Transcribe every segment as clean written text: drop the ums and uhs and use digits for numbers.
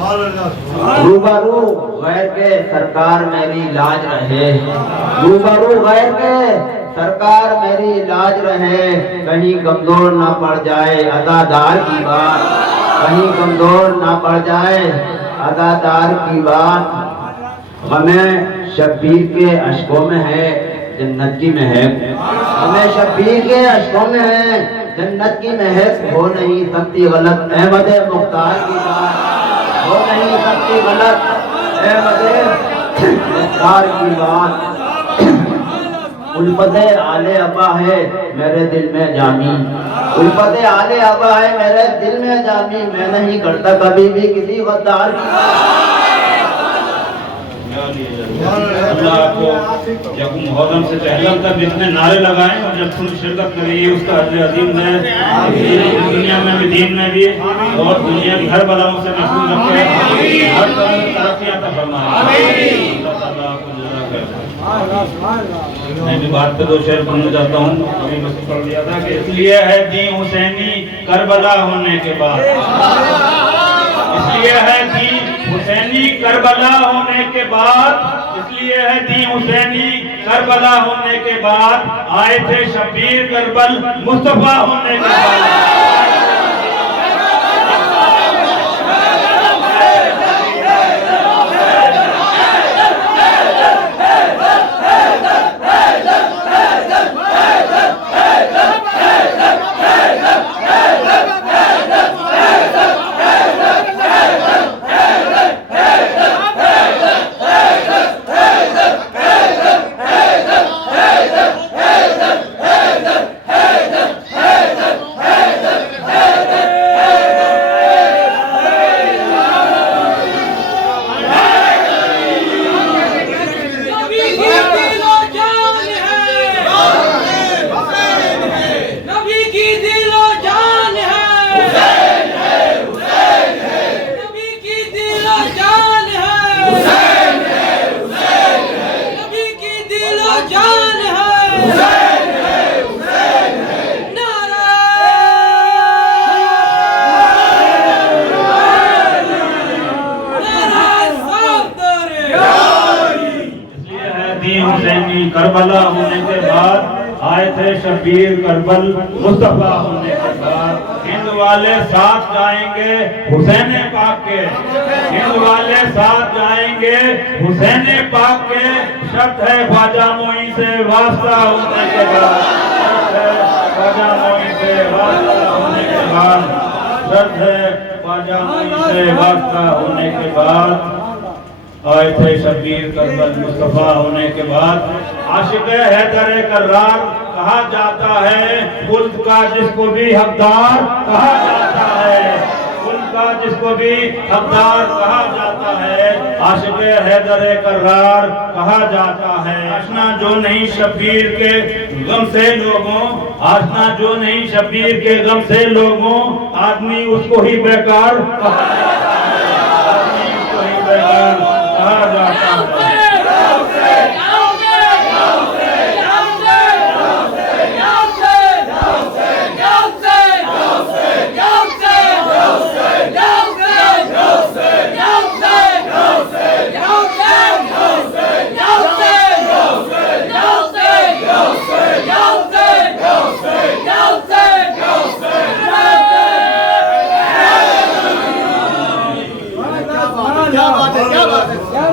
روبرو غیر کے سرکار میری لاج رہے، روبرو غیر کے سرکار میری لاج رہے، کہیں کمزور نہ پڑ جائے ادادار کی بات، کہیں کمزور نہ پڑ جائے ادادار کی بات۔ ہمیں شبیر کے اشکوں میں ہے جنت کی مہک، ہمیں شبیر کے اشکوں میں ہے جنت کی مہک، ہو نہیں سکتی غلط احمد مختار کی بات، ہو نہیں سکتی غلط احمد مختار کی بات۔ الفت آل ابا ہے میرے دل میں جامی، الفت آل ابا ہے میرے دل میں جامی، میں نہیں کرتا کبھی بھی کسی غدار کی بات۔ اللہ آپ کو جب محرم سے پہلے تک جتنے نعرے لگائیں اور جب تم شرکت کریے اس کا اجر عظیم ہے، دنیا میں بھی دین میں بھی، اور دنیا کی ہر بلاؤں سے محفوظ رکھے، ہر طرح کی ترقی عطا فرمائے۔ میں بھی بات پہ دو شعر پڑھنا چاہتا ہوں، ابھی میں پڑھ لیا تھا کہ اس لیے ہے دین حسینی کربلا ہونے کے بعد، اس لیے ہے دین حسینی کربلا ہونے کے بعد، اس لیے ہے دین حسینی کربلا ہونے کے بعد، آئے تھے شبیر کربل مصطفیٰ ہونے کے بعد۔ کربلا ہونے کے بعد آئے تھے شبیر کربل مصطفیٰ ہونے کے بعد، ہند والے ساتھ جائیں گے حسین پاک کے، ہند والے ساتھ جائیں گے حسین پاک کے، شرط ہے خواجہ معین سے واسطہ ہونے کے بعد، شرط ہے خواجہ معین سے واسطہ ہونے کے بعد، شرط ہے خواجہ معین سے واسطہ ہونے کے بعد، آئے تھے شبیر کربل مصطفیٰ ہونے کے بعد۔ عاشق حیدر کرار کہا جاتا ہے، خلد کا جس کو بھی حقدار کہا جاتا ہے، خلد کا جس کو بھی حقدار کہا جاتا ہے، عاشق حیدر کرار کہا جاتا ہے۔ آشنا جو نہیں شبیر کے غم سے لوگوں، آشنا جو نہیں شبیر کے غم سے لوگوں، آدمی اس کو ہی بیکار کہا جاتا ہے، آدمی اس کو ہی بیکار کہا جاتا ہے۔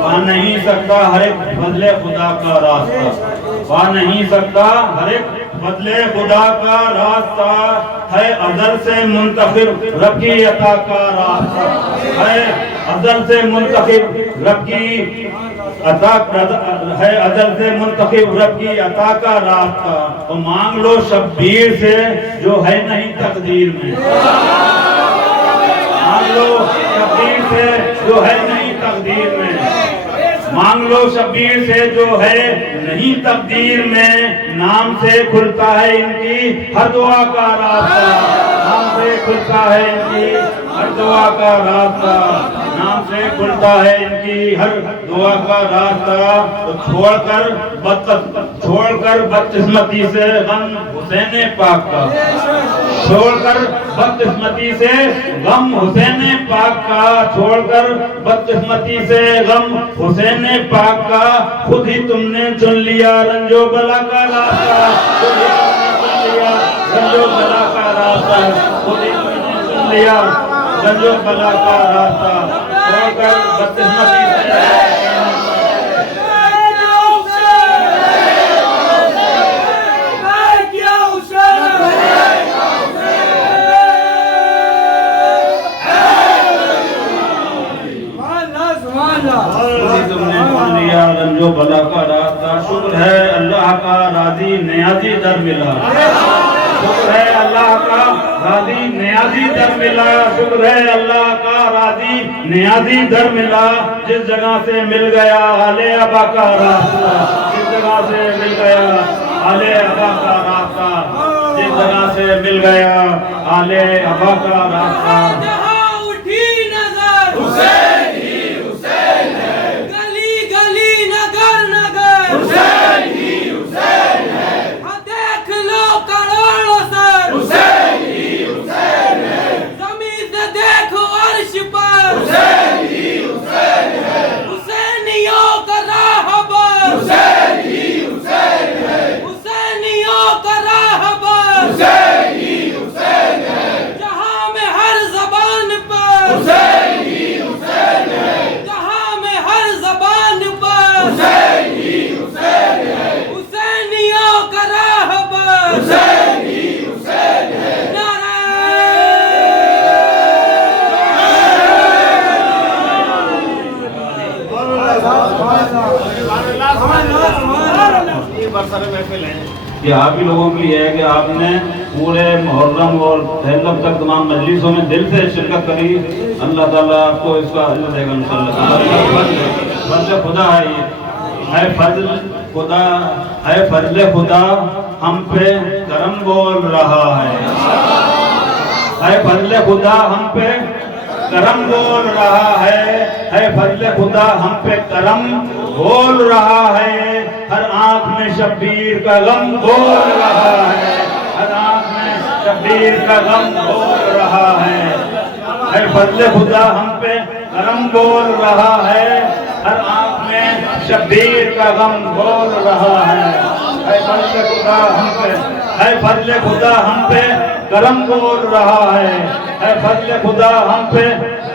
پا نہیں سکتا ہر ایک بدلے خدا کا راستہ، پا نہیں سکتا ہر ایک بدلے خدا کا راستہ، ہے ازل سے منتخب رب کی عطا کا راستہ، ہے ازل سے منتخب رب کی عطا، ہے ازل سے منتخب رب کی عطا کا راستہ، تو مانگ لو شبیر سے جو ہے نہیں تقدیر میں، مانگ لو شبیر سے جو ہے نہیں تقدیر میں، مانگ لو شبیر سے جو ہے نہیں تقدیر میں، نام سے کھلتا ہے ان کی ہر دعا کا راستہ، نام سے کھلتا ہے ان کی ہر دعا کا راستہ، نام سے کھلتا ہے ان کی ہر دعا کا راستہ، تو چھوڑ کر چھوڑ کر بدقسمتی سے غم حسین پاک کا، چھوڑ کر بدقسمتی سے غم حسین پاک کا، چھوڑ کر بدقسمتی سے غم حسین پاک کا، خود ہی تم نے چن لیا رنج و بلا کا راستہ، خود ہی تم نے چن لیا رنج و بلا کا راستہ، خود ہی تم نے چن لیا رنج و بلا کا راستہ، چھوڑ کر بدقسمتی سے تم نے چن لیا رنج و بلا کا راستہ، شکر ہے اللہ کا راضی نیازی در ملا، شکر ہے اللہ کا راضی نیازی در ملا، شکر ہے اللہ کا راضی نیازی در ملا، جس جگہ سے مل گیا آل ابا کا راستہ، جس جگہ سے مل گیا آل ابا کا راستہ، جس جگہ سے مل گیا آل ابا کا راستہ، کہ آپ ہی لوگوں کے لیے ہے کہ آپ نے پورے محرم اور رجب تک تمام مجلسوں میں دل سے شرکت کری، اللہ تعالیٰ آپ کو اس کا اجر دے گا انشاءاللہ۔ فضل خدا ہے یہ، ہے فضل خدا، ہے فضل خدا ہم پہ کرم بول رہا ہے، ہے فضل خدا ہم پہ کرم بول رہا ہے فضل خدا ہم پہ کرم بول رہا ہے، ہر آنکھ میں شبیر کا غم بول رہا ہے، ہر آنکھ میں شبیر کا غم بول رہا ہے فضل خدا ہم پہ کرم بول رہا ہے، ہر آنکھ میں شبیر کا غم بول رہا ہے فضل خدا ہم پہ، ہے فضل خدا ہم پہ کرم بول رہا ہے فضل خدا ہم پہ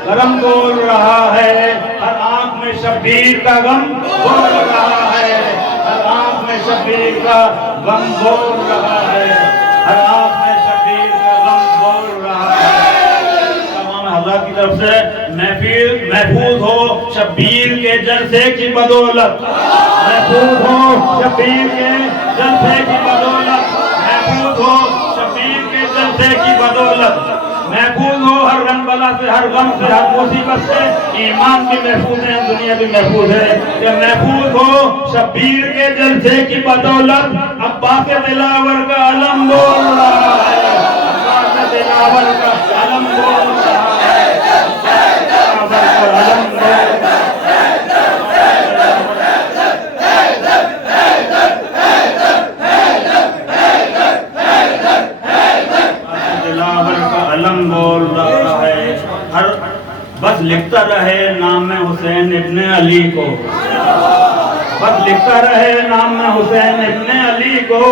کرم بول رہا ہے، ہر آنکھ میں شبیر کا غم بول رہا ہے، ہر آنکھ میں شبیر کا غم بول رہا ہے، ہر آنکھ میں شبیر کا غم بول رہا ہے۔ تمام حضرات کی طرف سے محفوظ ہو شبیر کے جلسے کی بدولت، محفوظ ہو شبیر کے جلسے کی بدولت، محفوظ ہو شبیر کے جلسے کی بدولت، محفوظ ہو ہر رنگ بلا سے، ہر غم سے، ہر مصیبت سے، ایمان بھی محفوظ ہے، دنیا بھی محفوظ ہے، کہ محفوظ ہو شبیر کے جلسے کی بدولت، عباس دلاور کا علم بول رہا ہے، عباس دلاور کا علم بول رہا ہے، دلاور کا علم بول رہا ہے، علم بول رہا ہے، ہر بس لکھتا رہے نام حسین ابن علی کو، بس لکھتا رہے نام حسین ابن علی کو،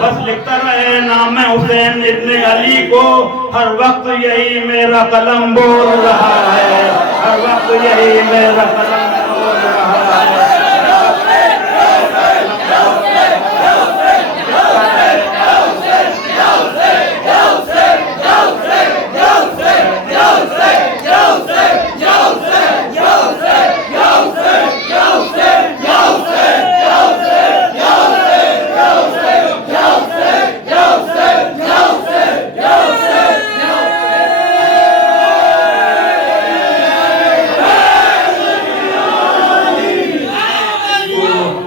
بس لکھتا رہے نام حسین ابن علی کو، ہر وقت یہی میرا قلم بول رہا ہے، ہر وقت یہی میرا قلم بول رہا ہے۔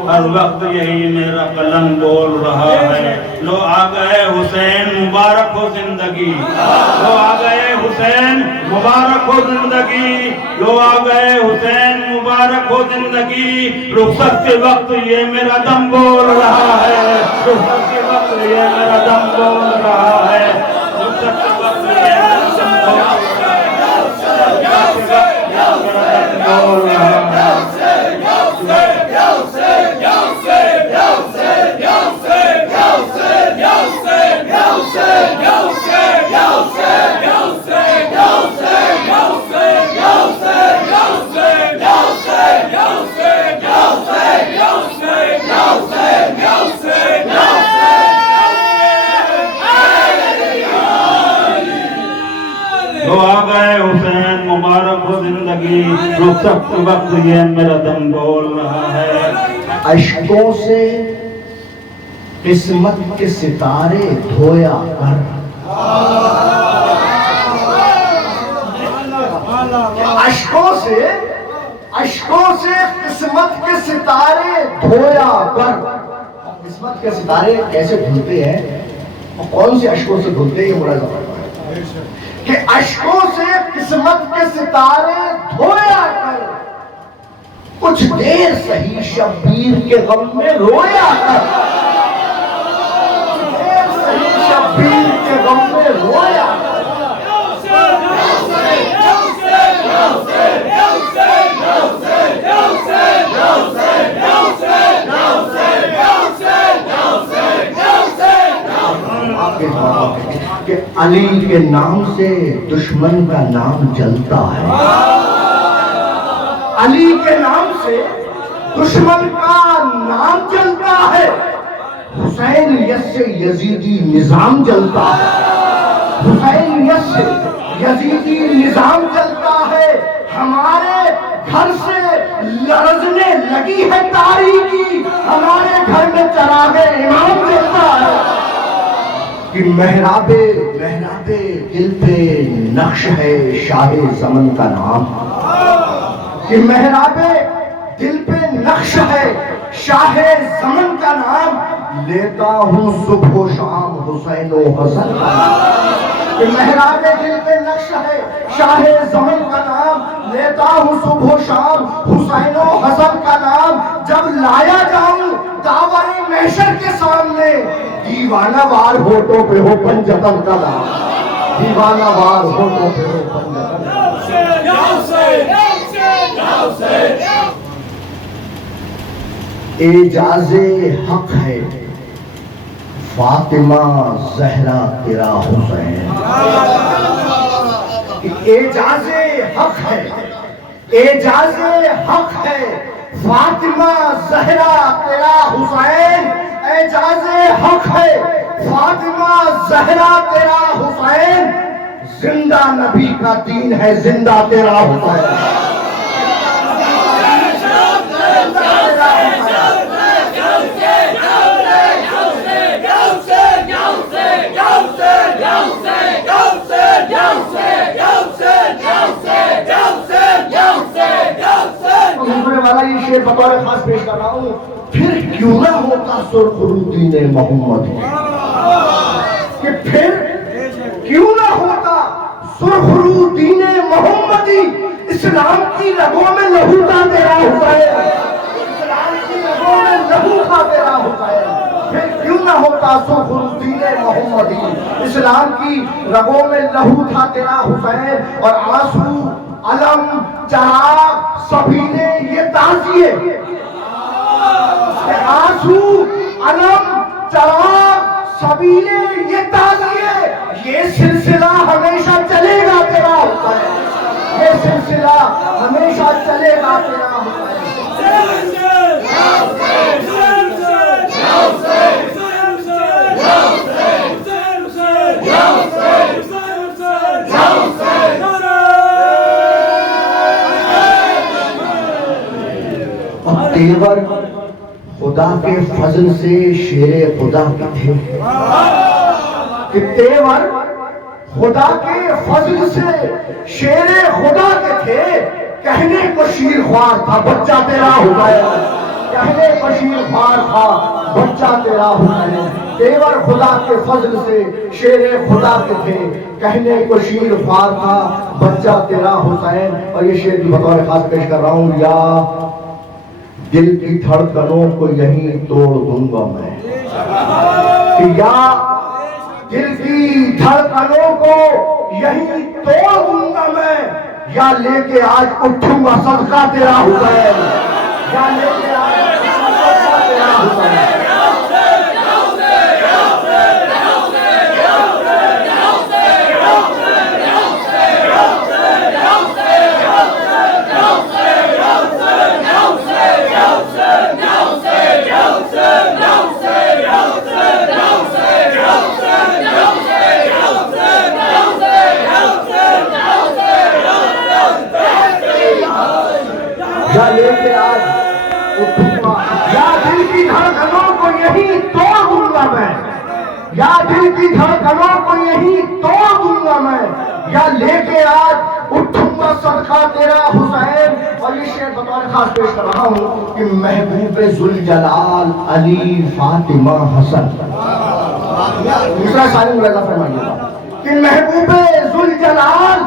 ہر وقت یہی میرا قلم بول رہا ہے، لو آ گئے حسین مبارک ہو زندگی لو آ گئے حسین مبارک ہو زندگی لو آ گئے حسین مبارک ہو زندگی رخصت کے وقت یہ میرا دم بول رہا ہے رخصت کے وقت یہ میرا دم بول رہا ہے رخصت کے وقت یہ میرا دم بول رہا ہے تو آ گئے حسین مبارک ہو زندگی رخصت کے وقت یہ میرا دم بول رہا ہے اشکوں سے قسمت کے ستارے دھویا کر اشکوں سے قسمت کے ستارے دھویا کر قسمت کے ستارے کیسے دھلتے ہیں اور کون سے اشکوں سے دھلتے ہیں یہ بڑا زبردست کہ اشکوں سے قسمت کے ستارے دھویا کر کچھ دیر سہی شبیر کے غم میں رویا کر کچھ دیر سہی شبیر کے غم میں رویا کر کہ علی کے نام سے دشمن کا نام جلتا ہے علی کے نام سے دشمن کا نام جلتا ہے حسین یس سے یزیدی نظام جلتا ہے حسین یس سے یزیدی نظام جلتا ہے ہمارے گھر سے لرزنے لگی ہے تاریکی ہمارے گھر میں چراغ امام جلتا ہے کہ محراب دل پہ نقش ہے شاہ زمن کا نام کہ محراب دل پہ نقش ہے شاہ زمن کا نام لیتا ہوں صبح و شام حسین و حسن کا نام کہ محراب دل پہ نقش ہے شاہ زمن کا نام لیتا ہوں صبح و شام حسین و حسن کا نام جب لایا جاؤں داور محشر کے سامنے دیوانہ وار ہوٹوں پہ ہو پنجتن کا نام دیوانہ وار ہوٹوں پہ ہو پنجتن اعجاز حق ہے فاطمہ زہرا تیرا حسین اعجاز حق ہے اعجاز حق ہے فاطمہ زہرا تیرا حسین اعجاز حق ہے فاطمہ زہرا تیرا حسین زندہ نبی کا دین ہے زندہ تیرا حسین یہ شعر بطور خاص پیش کر رہا ہوں پھر کیوں نہ ہوتا سرخ رو دین محمد کہ پھر کیوں نہ ہوتا سرخ رو دین محمدی اسلام کی رگوں میں لہو تھا تیرا حسین اسلام کی رگوں میں لہو تھا تیرا حسین پھر کیوں نہ ہوتا سرخ رو دین محمدی اسلام کی رگوں میں لہو تھا تیرا حسین اور آنسو علم چراغ سبھی نے یہ تعزیے آنسو علم چراغ سبھی نے یہ تعزیے یہ سلسلہ ہمیشہ چلے گا تیرا حسین یہ سلسلہ ہمیشہ چلے گا تیرا حسین تیور خدا کے فضل سے شیر خدا کے تھے کہ تیور خدا کے فضل سے شیر خدا کے تھے کہنے کو شیر خوار تھا بچہ تیرا حسین کہنے بشیر خوار تھا بچہ تیرا حسین، تیور خدا کے فضل سے شیر خدا کے تھے، کہنے کو شیر خوار تھا بچہ تیرا حسین۔ اور یہ شعر بھی بطور خاص پیش کر رہا ہوں، یا دل کی دھڑکنوں کو یہیں توڑ دوں گا میں، یا دل کی دھڑکنوں کو یہیں توڑ دوں گا میں، یا لے کے آج اٹھوں گا صدقہ تیرا حسین، یا لے کے آج صدقہ تیرا حسین۔ یا لے کے آج اٹھوں گا، یا دل کی دھڑکنوں کو یہی توڑ دوں گا میں، یا دل کی دھڑکنوں کو یہی توڑ دوں گا میں، یا لے کے آج اٹھوں گا صدقہ تیرا حسین۔ اور یہ شعر بطور خاص پیش کر رہا ہوں کہ محبوب ذوالجلال علی فاطمہ حسن، دوسرا سالم رضا فرمائیے گا کہ محبوب ذوالجلال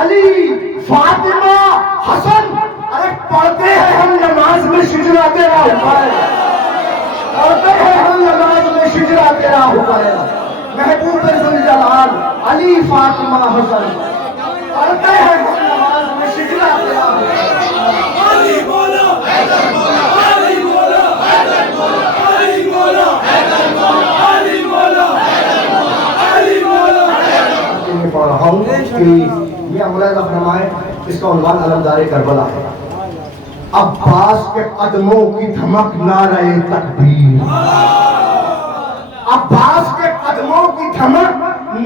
علی فاطمہ حسن، ارے پڑھتے ہیں ہم نماز میں شجرا تیرا حسین، پڑھتے ہیں ہم نماز میں شجرا تیرا حسین، محبوب ذوالجلال علی فاطمہ حسن، پڑھتے ہیں ہم نماز میں شجرا تیرا حسین۔ علی مولا حیدر مولا، علی مولا حیدر مولا، علی مولا حیدر مولا، علی مولا حیدر مولا، علی مولا حیدر مولا۔ میں پڑھ رہا ہوں کہ یہ ملاحظہ فرمائیں، اس کا عنوان علمدار کربلا ہے۔ عباس کے قدموں کی دھمک نعرہ تکبیر، عباس کے قدموں کی دھمک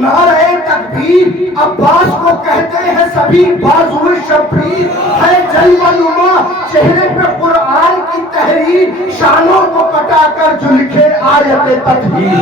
نعرہ تکبیر، عباس کو کہتے ہیں سبھی بازو شبیر، ہے جلوہ نما چہرے پہ قرآن کی تحریر، شانوں کو کٹا کر جو لکھے آیت تطہیر،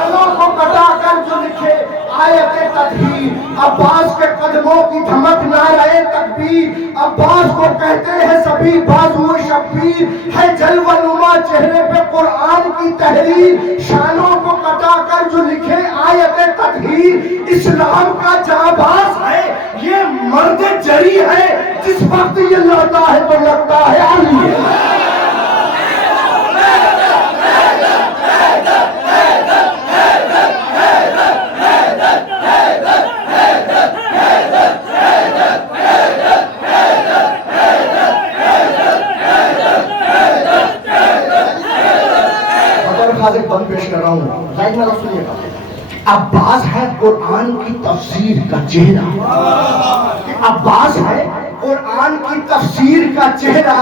شانوں کو کٹا کر جو لکھے آیت تطہیر، عباس کے قدموں کی دھمک نعرہ تکبیر، عباس کو کہتے ہیں سبھی بازو شبیر، ہے جلوہ نما چہرے پہ قرآن کی تحریر، شانوں کو کٹا کر جو لکھے آیت تطہیر، اسلام کا جانباز ہے یہ مرد جری ہے، جس وقت یہ لڑتا ہے تو لگتا ہے علی ہے۔ ایک بند پیش کر رہا ہوں، ذائق میں سنیے گا۔ عباس ہے قرآن کی تفسیر کا چہرہ، عباس ہے قرآن کی تفسیر کا چہرہ،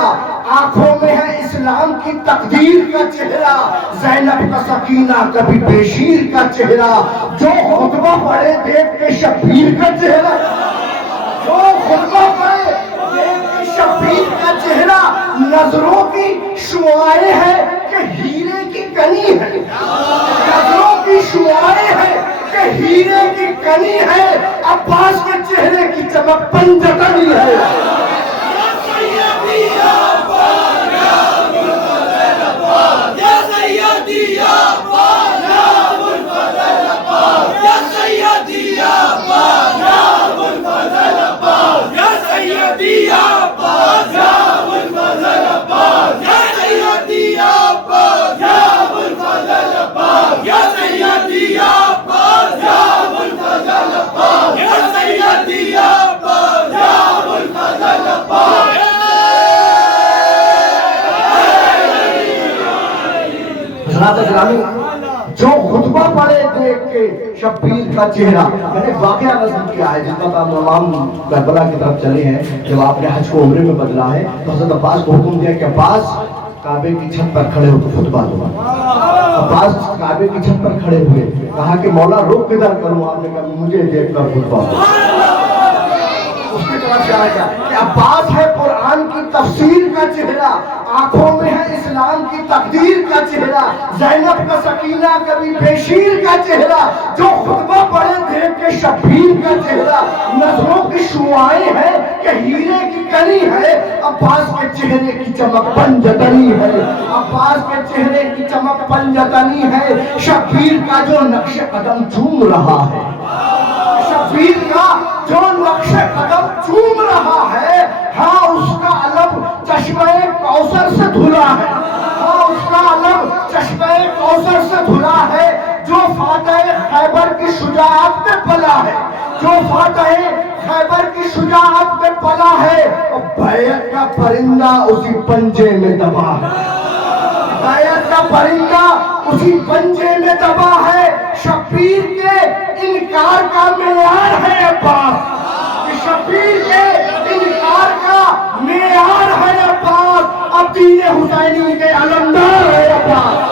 آنکھوں میں ہے اسلام کی تقدیر کا چہرہ، زینب کا سکینہ کبھی بشیر کا چہرہ، جو خطبہ پڑھے دیکھ کے شبیر کا چہرہ، جو خطبہ پڑھے دیکھ کے شبیر کا چہرہ، نظروں کی شعائیں ہیں کہ ہیرے کی کنی ہے، نظروں کی شعائیں ہیں کہ ہیرے کی کنی ہے، عباس کے چہرے کی چمک پنجتنی ہے۔ جو خطبہ پڑھے دیکھ کے شبیر کا چہرہ، میں نے واقعہ نظر کیا ہے جس وقت آپ امام کربلا کی طرف چلے ہیں، جب آپ نے حج کو عمرے میں بدلا ہے تو حضرت عباس کو حکم دیا کہ عباس کعبے کی چھت پر کھڑے ہو کے خطبہ دو۔ عباس کعبے کی چھت پر کھڑے ہوئے، کہا کہ مولا رخ کدھر کروں؟ آپ نے کہا مجھے دیکھ کر خطبہ دو۔ اس کی طرف سے آئے گا کہ عباس ہے قرآن کی تفسیر کا چہرہ، آنکھوں میں ہے اسلام کی تقدیر کا چہرہ، زینب کا سکینہ کبھی بشیر کا چہرہ، جو خطبہ پڑھے دیکھ کے شبیر کا چہرہ، نظروں کی شعاعیں ہیں کہ ہیرے کی کلی ہے، عباس کے چہرے کی چمک پنجتنی ہے، عباس کے چہرے کی چمک پنجتنی ہے، شبیر کا جو نقش قدم چوم رہا ہے، شبیر کا جو نقش قدم چوم رہا ہے، ہاں اس کا علم چشمہ کوثر سے دھلا ہے، ہاں اس کا علم چشمہ کوثر سے دھلا ہے، جو فاتح خیبر کی شجاعت میں پلا ہے، جو فاتح خیبر کی شجاعت میں پلا ہے، اور بیعت کا پرندہ اسی پنجے میں دبا ہے، بیعت کا پرندہ اسی پنجے میں دبا ہے، شبیر کے انکار کا معیار ہے عباس، کہ شبیر کے انکار کا معیار ہے عباس، اب دین حسینی کے علمدار ہے عباس۔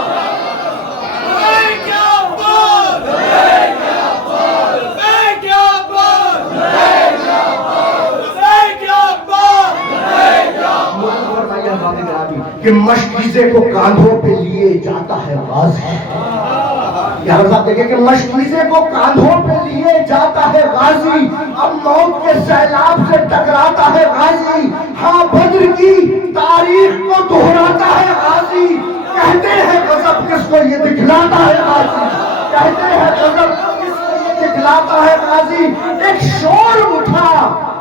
کہ مشکیزے کو کاندھوں پہ لیے جاتا ہے غازی، یہاں صاحب دیکھیں کہ مشکیزے کو کاندھوں پہ لیے جاتا ہے غازی، اب موت کے سیلاب سے ٹکراتا ہے غازی، ہاں بدر کی تاریخ کو دہراتا ہے غازی، کہتے ہیں غضب کس کو یہ دکھلاتا ہے غازی، کہتے ہیں غضب کس کو یہ دکھلاتا ہے غازی، ایک شور اٹھا،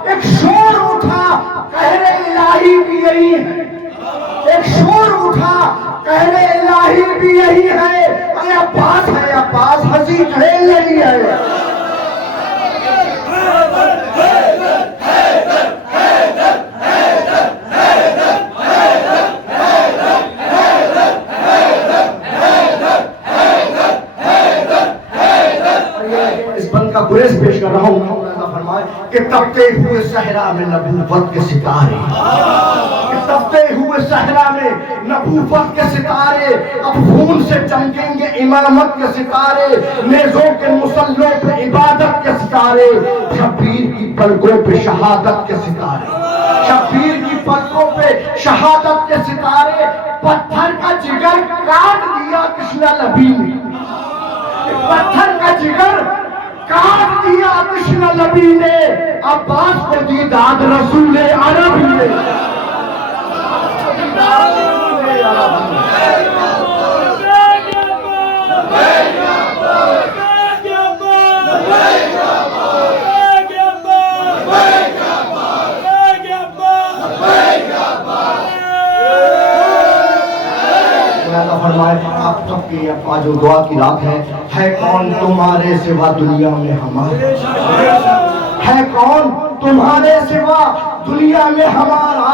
ایک شور اٹھا، قہر الہی بھی یہی ہے، ایک شور اٹھا، قہر الہی بھی یہی ہے، ارے عباس ہے، عباس ہنسی کھیل نہیں ہے۔ اس بند کا گریز پیش کر رہا ہوں، فرمائے کہ تپتے ہوئے صحرا میں نبوت کے ستارے، تپتے ہوئے صحرا میں نبوت کے ستارے، اب خون سے چمکیں گے امامت کے ستارے، نیزوں کے مسلوں پہ عبادت کے ستارے، شبیر کی پلکوں پہ شہادت کے ستارے، شبیر کی پلکوں پہ شہادت کے ستارے، پتھر کا جگر کاٹ دیا کشنا نبی نے، پتھر کا جگر کاٹ دیا کشنا نبی نے، عباس کو دی داد رسول عرب نے۔ آپ سب کے آج دعا کی رات ہے کون تمہارے سوا دنیا میں ہمارا، ہے کون تمہارے سوا دنیا میں ہمارا،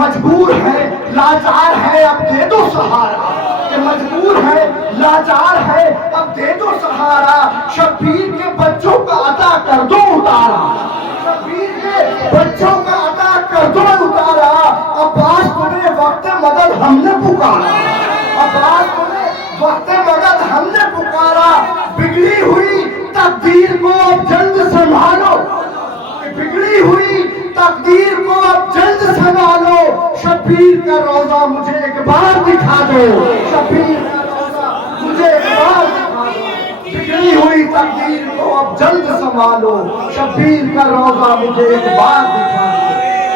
مجبور ہے لاچار ہے اب دے دو سہارا، کہ مجبور ہے لاچار ہے اب دے دو سہارا، شبیر کے بچوں کا عطا کر دو اتارا، شبیر کے بچوں کا عطا کر دو اتارا، عباس تمہیں وقت مدد ہم نے پکارا، عباس تمہیں وقت مدد ہم نے پکارا، بگڑی ہوئی تقدیر کو اب جلد سنبھالو، بگڑی ہوئی تقدیر کو اب جلد سنبھالو، شبیر کا روضہ مجھے ایک بار دکھا دو، شبیر کا روضہ مجھے ایک بار دکھا دو، بگڑی ہوئی تقدیر کو اب جلد سنبھالو، شبیر کا روضہ مجھے ایک بار دکھا دو، شبیر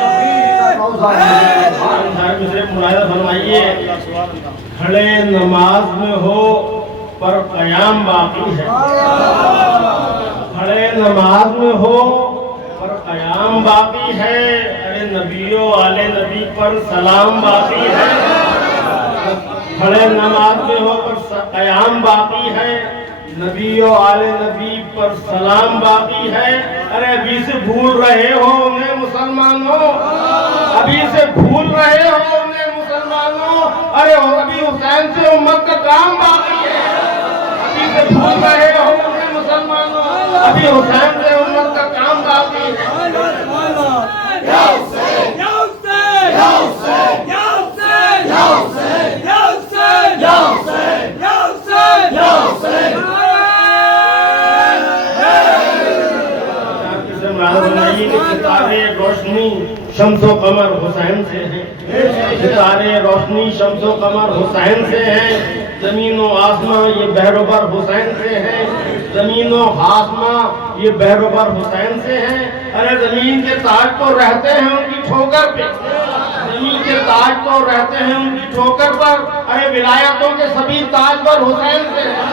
کا روضہ مجھے ایک بار دکھا دو۔ کھڑے نماز میں ہو پر قیام باقی ہے، کھڑے نماز میں ہو پر قیام باقی ہے، ارے نبیوں والے نبی پر سلام باقی ہے، کھڑے نماز میں ہو پر قیام باقی ہے، نبیوں والے نبی پر سلام باقی ہے، ارے ابھی سے بھول رہے ہو انہیں مسلمانوں، ابھی سے بھول رہے ہو انہیں مسلمانوں، ارے ابھی حسین سے امت کا کام باقی ہے، ابھی سے بھول رہے ہو انہیں مسلمانوں، ابھی حسین سے امت کا کام باقی ہے۔ یا حسین یا حسین یا حسین یا حسین یا حسین یا حسین یا حسین یا حسین یا حسین، مراد بنائیے کہ ستارے روشنی شمس و قمر حسین سے ہیں، ستارے روشنی شمس و قمر حسین سے ہیں، زمین و آسمان یہ بحر و بر حسین سے ہیں، زمین و آسمان یہ بحر و بر حسین سے ہیں۔ ارے زمین کے تاج تو رہتے ہیں ان کی ٹھوکر پہ، زمین کے تاج تو رہتے ہیں ان کی ٹھوکر پر، ارے ولایتوں کے سبھی تاج پر حسین سے ہیں،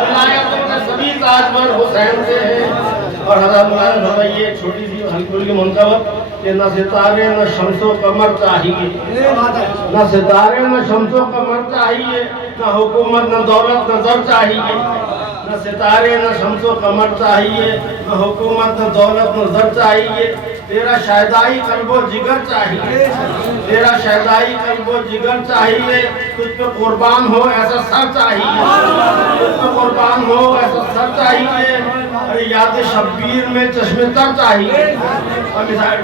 ولایتوں کے سبھی تاج پر حسین سے ہیں۔ اور حضرت مولانا فرمائیے ایک چھوٹی سی ہلکی کی منتبت کہ نہ ستارے نہ شمس و قمر چاہیے، نہ ستارے نہ شمس و قمر چاہیے، نہ حکومت نہ دولت نہ زر چاہیے، نہ ستارے نہ شمس و قمر چاہیے، نہ حکومت نہ دولت نہ زر چاہیے، تیرا شہدائی قلب و جگر چاہیے، تیرا شہدائی قلب و جگر چاہیے، تجھ پہ قربان ہو ایسا سر چاہیے، تجھ پہ قربان ہو ایسا سر چاہیے، ارے یاد شبیر میں چشم تر چاہیے، اور مثال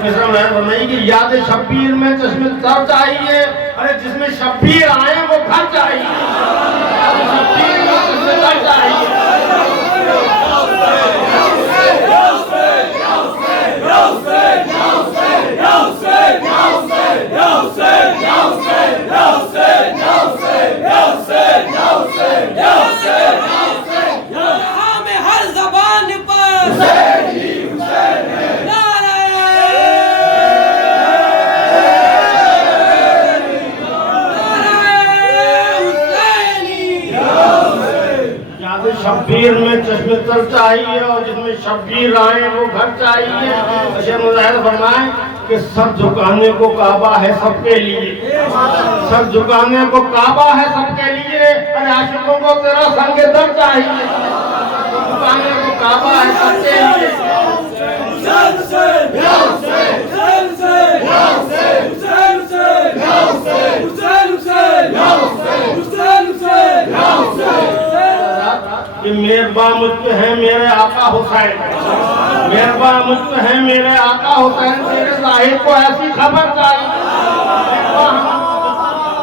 فرمائی کہ یاد شبیر میں چشم تر چاہیے، ارے جس میں شبیر آئے وہ گھر چاہیے، یاد شبیر میں چشم تر چاہیے۔ ہر زبان پر شبیر میں چشم تر چاہیے اور جس میں شبیر آئے وہ گھر چاہیے۔ اشیر مظاہر فرمائیں کہ سر جھکانے کو کعبہ ہے سب کے لیے، سر جھکانے کو کعبہ ہے سب کے لیے، ارے عاشقوں کو تیرا سنگ در چاہیے، سر جھکانے کو کعبہ ہے سب کے لیے۔ کہ مہرباں مجھ پہ ہے میرے آقا حسین، مہرباں مجھ پہ ہے میرے آقا حسین، تیرے ظاہر کو ایسی خبر چاہیے،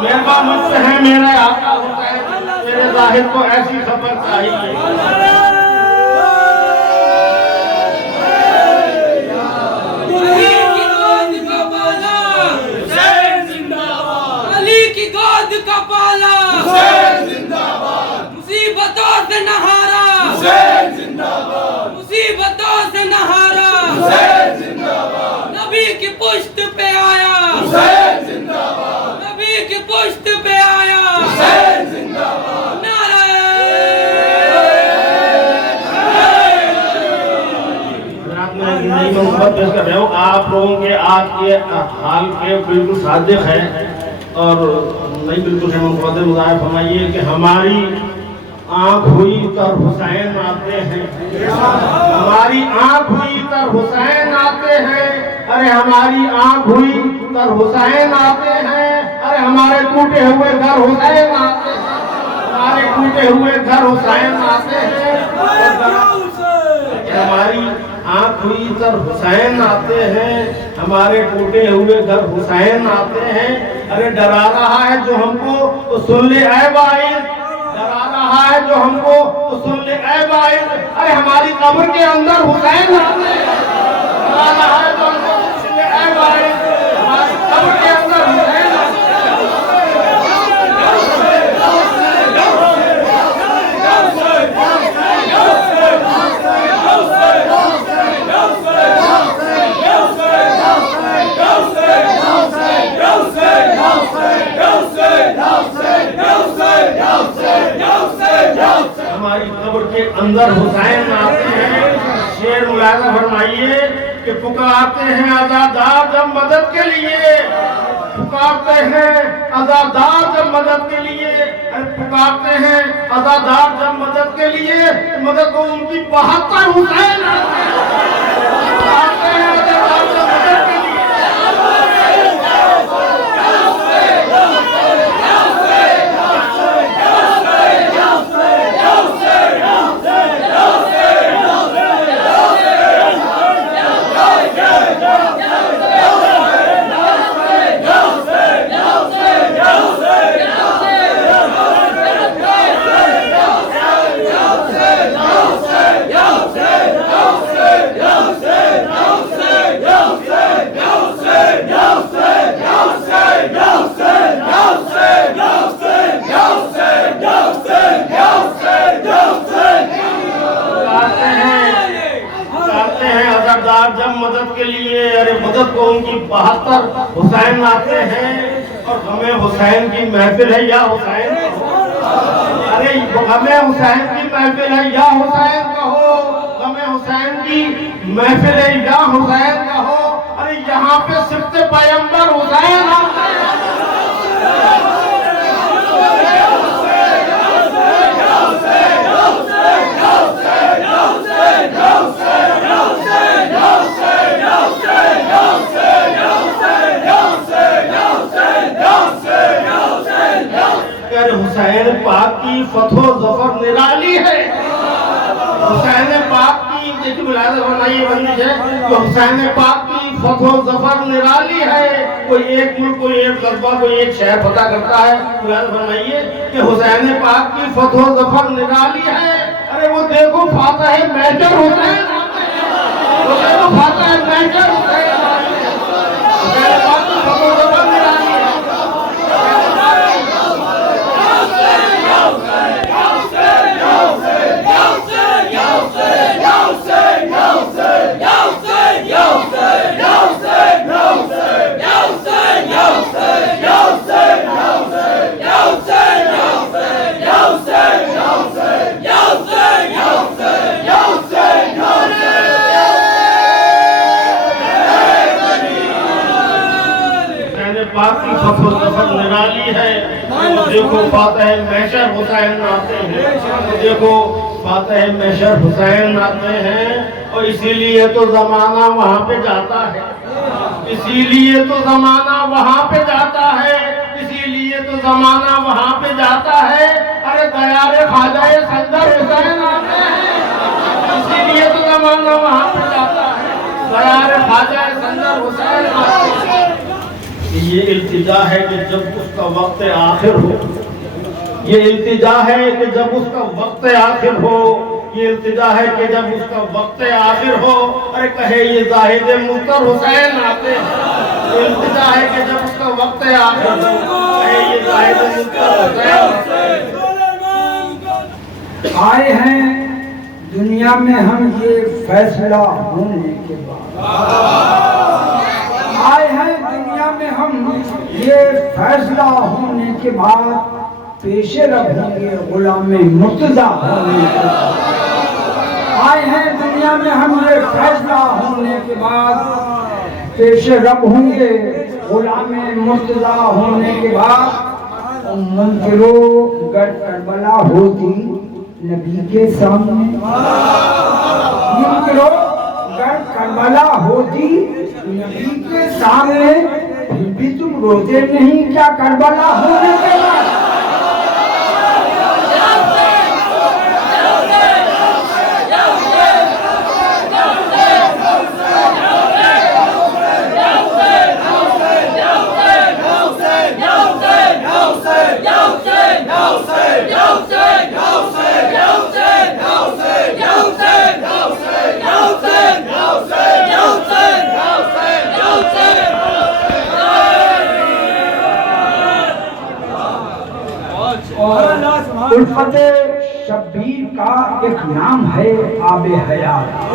مہرباں مجھ پہ ہے میرے آقا حسین، تیرے ظاہر کو ایسی خبر چاہیے۔ علی کی گود کا پالا مصیبتوں سے نہارا، مصیبتوں سے نہارا، نبی کی پشت پہ آیا، نبی کی پشت پہ آیا، نعرہ محبت پیش کر رہے ہوں، آپ لوگوں کے آج کے حال کے بالکل صادق ہے، اور نہیں بالکل محبت مظاہر فرمائیے کہ ہماری آنکھ ہوئی تر حسین آتے ہیں، ہماری آنکھ ہوئی تر حسین آتے ہیں، ارے ہماری آنکھ ہوئی تر حسین آتے ہیں، ارے ہمارے ٹوٹے ہوئے گھر حسین آتے ہیں، ہمارے ٹوٹے ہوئے گھر حسین آتے ہیں، ہماری آنکھ ہوئی تر حسین آتے ہیں، ہمارے ٹوٹے ہوئے گھر حسین آتے ہیں، ارے ڈرا رہا ہے جو ہم کو تو سن لے اے باعث، ڈرا رہا ہے جو ہم کو تو سن لے اے باعث، ارے ہماری قبر کے اندر حسین آتے ہیں، ڈرا رہا ہے جو ہم کو تو سن لے اے باعث، ہماری قبر کے اندر حسین آتے ہیں۔ ہماری قبر کے اندر حسین آتے ہیں، شعر ملاحظہ فرمائیے کہ پکارتے ہیں عزادار جب مدد کے لیے، پکارتے ہیں عزادار جب مدد کے لیے، پکارتے ہیں عزادار جب مدد کے لیے، مدد کو ان کی 72 حسین آتے ہیں، پکارتے ہیں عزادار جب مدد کے لیے۔ یا حسین 372 حسین آتے ہیں اور غم حسین کی محفل ہے یا حسین کہو، ارے غم حسین کی محفل ہے یا حسین کہو، غم حسین کی محفل ہے یا حسین کہو، ارے یہاں پہ سبت پیغمبر حسین آتے ہیں۔ حسین پاک کی فتح و ظفر نرالی ہے، حسین پاک کی دیکھیں ملاحظہ فرمائیے بندش ہے کہ حسین پاک کی فتح و ظفر نرالی ہے، کوئی ایک ملک کوئی ایک قصبہ کوئی ایک شہر فتح کرتا ہے، ملاحظہ فرمائیے کہ حسین پاک کی فتح و ظفر نرالی ہے۔ ارے وہ دیکھو فاتح میجر حسین آتے ہیں، وہ دیکھو فاتح میجر حسین آتے ہیں، حسین پاک کی فتح و ظفر نرالی ہے۔ پاک کی فتح و ظفر نرالی ہے، دیکھو فاتح محشر حسین آتے ہیں، دیکھو فاتح محشر حسین آتے ہیں، اور اسی لیے تو زمانہ وہاں پہ جاتا ہے، اسی لیے تو زمانہ وہاں پہ جاتا ہے، اسی لیے تو زمانہ وہاں پہ جاتا ہے۔ ارے دیار خواجہ سنگر حسین آتے ہیں، اسی لیے تو زمانہ وہاں پہ جاتا ہے، دیار خواجہ سنگر حسین آتے ہیں۔ یہ التجا ہے کہ جب اس کا وقت آخر ہو، یہ التجا ہے کہ جب اس کا وقت آخر ہو، یہ التجا ہے کہ جب اس کا وقت آخر ہو، ارے کہے یہ زاہد مطر حسین آتے ہیں، یہ التجا ہے کہ جب اس کا وقت آخر ہو، کہے یہ زاہد مطر حسین آئے ہیں دنیا میں ہم یہ فیصلہ ہونے کے بعد، آئے ہیں دنیا میں ہم یہ فیصلہ ہونے کے بعد، پیش رب ہوں گے غلام مرتضیٰ ہونے کے بعد، آئے ہیں دنیا میں ہم یہ فیصلہ ہونے کے بعد، پیش رب ہوں گے غلام مرتضیٰ ہونے کے بعد، منکرو گر کربلا ہوتی نبی کے سامنے، منکرو گر کربلا ہوتی نبی کے سامنے، پھر بھی تم روتے نہیں کیا کربلا ہونے کے بعد؟ الفت شبیر کا ایک نام ہے آب حیات،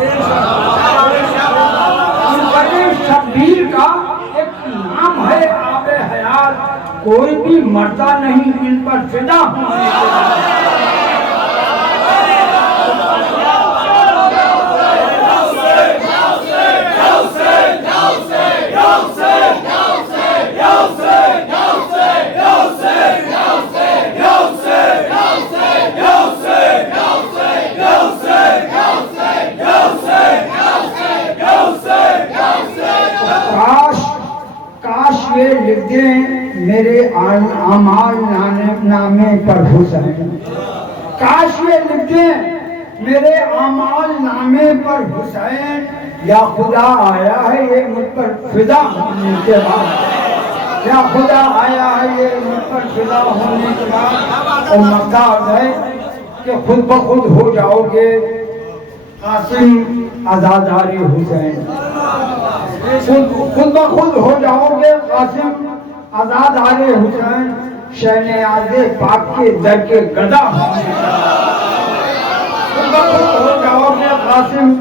الفت شبیر کا ایک نام ہے آب حیات، کوئی بھی مرتا نہیں ان پر فدا ہونے کے بعد۔ یہ لکھ دیں میرے اعمال نامے پر حسین، کاش یہ لکھ دیں میرے اعمال نامے پر حسین، یا خدا آیا ہے یہ مجھ پر فدا ہونے کے بعد، یا خدا آیا ہے یہ مجھ پر فدا ہونے کے بعد، اور مقدار ہے کہ خود بخود ہو جاؤ گے قاسم عزادار حسین، خود بخود ہو جاؤ گے قاسم عزادار حسین، شہنیاز پاک کے در کے گدا ہونے کے بعد، خود بخود ہو جاؤ گے قاسم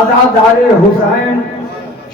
عزادار حسین،